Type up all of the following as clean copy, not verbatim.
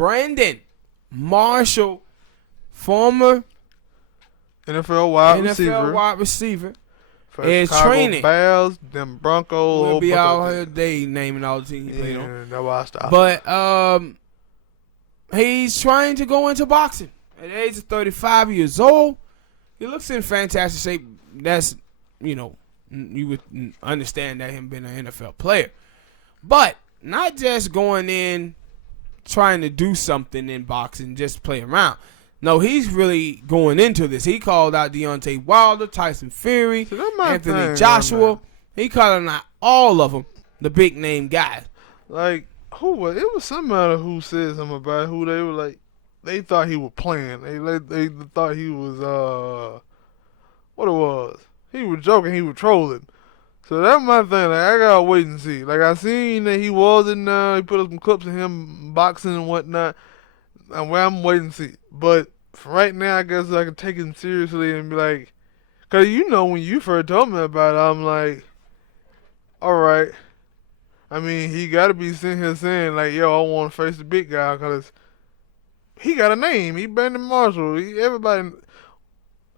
Brandon Marshall, former NFL wide receiver, for is Chicago training. Bears, them Broncos. We'll be out here today naming all the teams he played on. That's why I stopped. But he's trying to go into boxing at the age of 35 years old. He looks in fantastic shape. That's, you would understand that him being an NFL player. But not just going in trying to do something in boxing, just play around. No, he's really going into this. He called out Deontay Wilder, Tyson Fury, Anthony Joshua. He called out all of them, the big name guys. Like, who was it? Was somebody who said something about who they were like. They thought he was playing. They thought he was what it was. He was joking. He was trolling. So that's my thing. Like, I gotta wait and see. Like, I seen that he was in. He put up some clips of him boxing and whatnot. And I'm waiting to see. But for right now, I guess I can take him seriously and be like, cause when you first told me about it, I'm like, all right. I mean, he got to be sitting here saying like, yo, I want to face the big guy, cause he got a name. He Brandon Marshall. Everybody.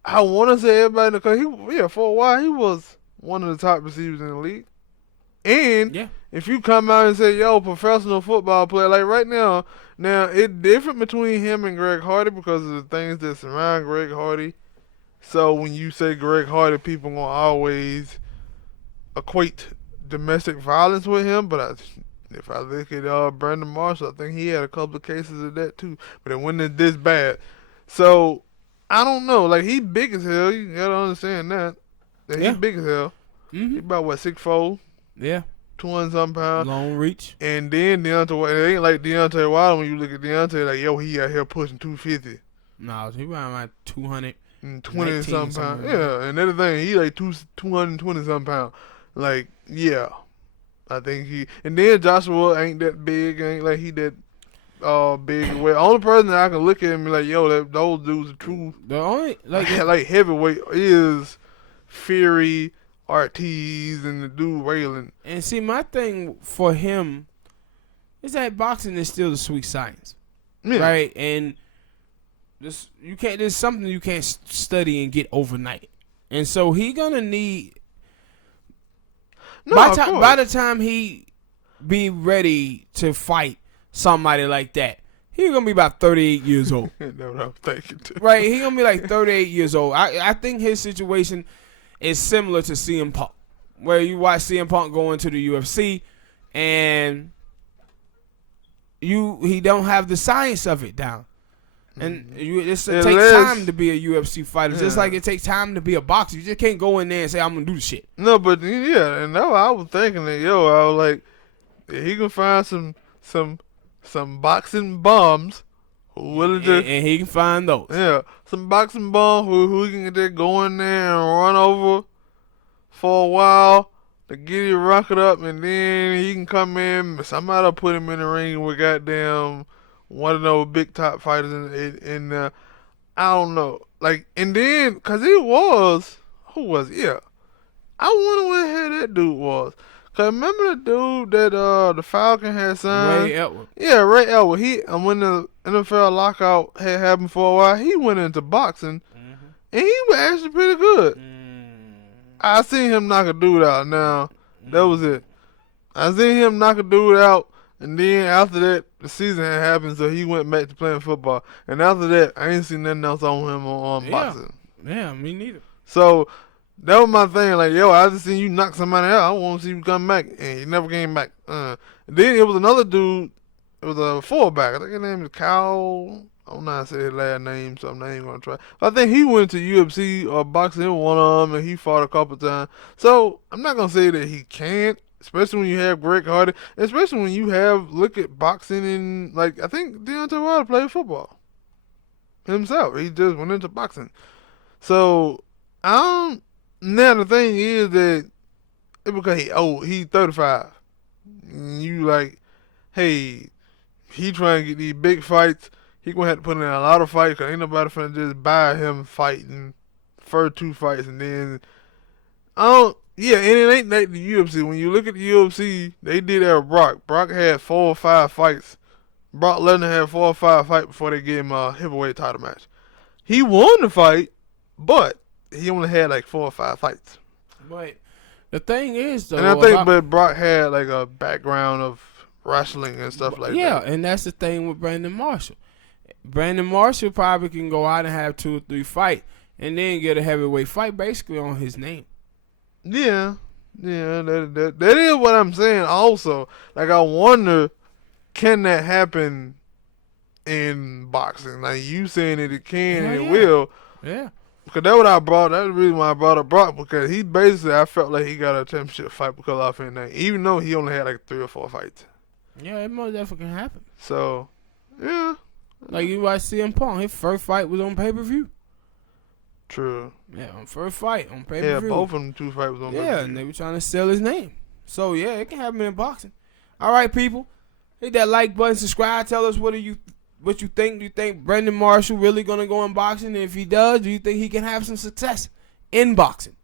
I want to say everybody, cause for a while he was one of the top receivers in the league. And if you come out and say, yo, professional football player, like right now it's different between him and Greg Hardy because of the things that surround Greg Hardy. So when you say Greg Hardy, people going to always equate domestic violence with him. But if I look at Brandon Marshall, I think he had a couple of cases of that too. But it wasn't this bad. So I don't know. Like, he big as hell. You got to understand that. He's big as hell. Mm-hmm. He about, 6'4"? Yeah. 200-something pounds. Long reach. And then Deontay, it ain't like Deontay Wilder when you look at Deontay, like, yo, he out here pushing 250. No, he around like 220-something pounds. Yeah, and that's the thing. He like 220-something pounds. Like, yeah. I think he... And then Joshua ain't that big. Ain't like he that big. Well, only person that I can look at and be like, yo, those dudes are true. The only... Like heavyweight is Fury, Ortiz, and the dude Waylon. And see, my thing for him is that boxing is still the sweet science, right? And there's something you can't study and get overnight, and so he gonna need. By the time he be ready to fight somebody like that, he gonna be about 38 years old. That's what I'm thinking too. Right? He gonna be like 38 years old. I think his situation is similar to CM Punk, where you watch CM Punk go into the UFC, and he don't have the science of it down, and it takes time to be a UFC fighter, just like it takes time to be a boxer. You just can't go in there and say I'm gonna do the shit. No, but and no, I was thinking that I was like, if he can find some boxing bums. And he can find those. Yeah, some boxing bum who can just go in there and run over for a while to get him rocket up, and then he can come in. Somebody will put him in the ring with goddamn one of those big top fighters in I don't know. Like, and then, because who was it? Yeah. I wonder what the hell that dude was. Cause remember the dude that the Falcon had signed? Ray Edwards. Yeah, Ray Edwards. When the NFL lockout had happened for a while, he went into boxing, and he was actually pretty good. I seen him knock a dude out. Now, that was it. I seen him knock a dude out, and then after that, the season had happened, so he went back to playing football. And after that, I ain't seen nothing else on him on boxing. Yeah, me neither. So that was my thing. Like, yo, I just seen you knock somebody out. I want to see you come back. And he never came back. Then it was another dude. It was a fullback. I think his name is Kyle. I don't know how to say his last name, so I'm not even going to try. But I think he went to UFC or boxing in one of them, and he fought a couple times. So I'm not going to say that he can't, especially when you have Greg Hardy, especially when you look at boxing and, like, I think Deontay Wilder played football himself. He just went into boxing. So, now the thing is that it's because he's 35. And you like, hey, he trying to get these big fights. He gonna have to put in a lot of fights because ain't nobody finna just buy him fighting first 2 fights and then and it ain't like the UFC. When you look at the UFC, they did that with Brock. Brock had 4 or 5 fights Brock Lesnar had 4 or 5 fights before they gave him a heavyweight title match. He won the fight, but he only had like 4 or 5 fights. But the thing is, though, And I think, but Brock had like a background of wrestling and stuff like that. Yeah, and that's the thing with Brandon Marshall. Brandon Marshall probably can go out and have 2 or 3 fights and then get a heavyweight fight basically on his name. Yeah, that is what I'm saying. Also, like I wonder, can that happen in boxing? Like you saying that it can and it will. Yeah. Because that's what I brought. That's the reason why I brought up Brock, because he basically, I felt like he got a championship fight because of his name, even though he only had like 3 or 4 fights. Yeah, it most definitely can happen. So, yeah. Like you watch CM Punk, his first fight was on pay-per-view. True. Yeah, on first fight on pay-per-view. Yeah, both of them 2 fights was on pay-per-view. Yeah, and they were trying to sell his name. So yeah, it can happen in boxing. All right, people, hit that like button, subscribe. Tell us what you think. Do you think Brandon Marshall really gonna go in boxing? And if he does, do you think he can have some success in boxing?